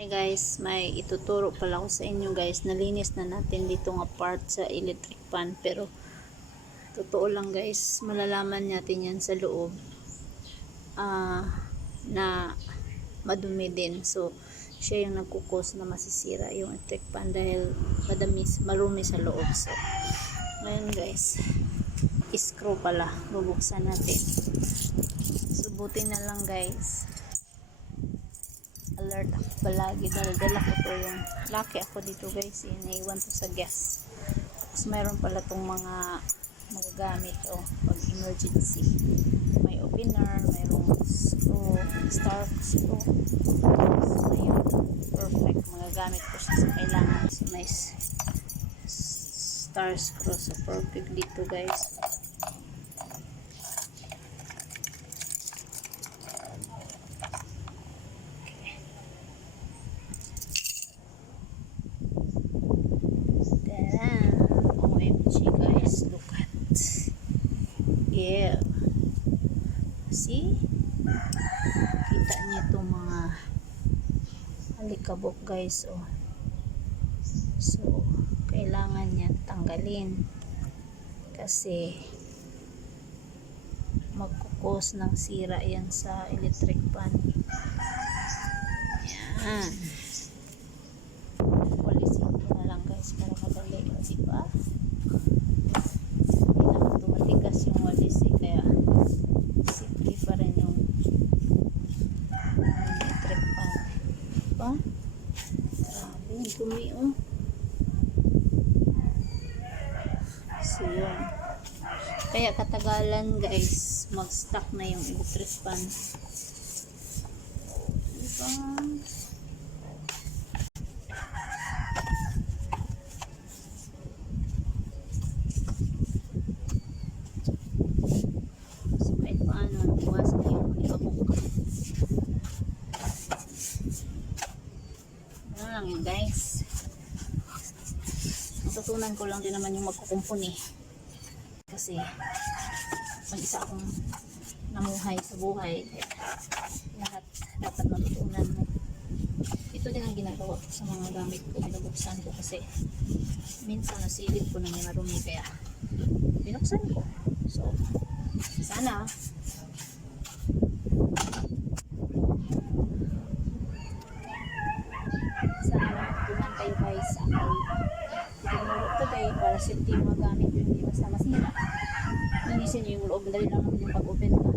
Hi guys, may ituturo pala ako sa inyo guys. Nalinis na natin dito nga part sa electric pan. Pero, totoo lang guys, malalaman natin yan sa loob na madumi din. So, siya yung nagkukos na masisira yung electric pan dahil marumi sa loob. So, ngayon guys, screw pala. Bubuksan natin. Subutin na lang guys. Alert ako palagi dahil dala ko to yung laki ako dito guys, naiwan to sa gas. Tapos mayroon pala tong mga magagamit pag emergency, may opener, mayroong screw, star screw. So ayun, perfect, magagamit ko siya sa kailangan. So may star screw, so perfect dito guys. Yeah. See? Kita niyo itong mga alikabok guys. So, kailangan niya tanggalin. Kasi magkukos ng sira yan sa electric pan. Yan. Walisin ko na lang guys para madali. Diba? Matigas yung walis kaya simple pa rin yung electric pan. Diba? Grabe yung dumi So yun. Kaya katagalan guys, mag-stock na yung electric pan. Diba? Lang yun guys, natutunan ko lang din naman yung magkukumpuni kasi mag-isa akong namuhay sa buhay, lahat dapat matutunan mo. Ito din ang ginagawa ko sa mga gamit ko, binubuksan ko kasi minsan nasilip ko na may marumi kaya binuksan ko. So sana matutunan kayo guys sa akin. Tinuro ito guys para safety yung mga gamit yung hindi basta masira. Linisin nyo yung loob, dali lang naman yung pag-open pa.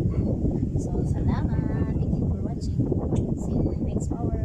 So salamat, thank you for watching. See you in the next hour.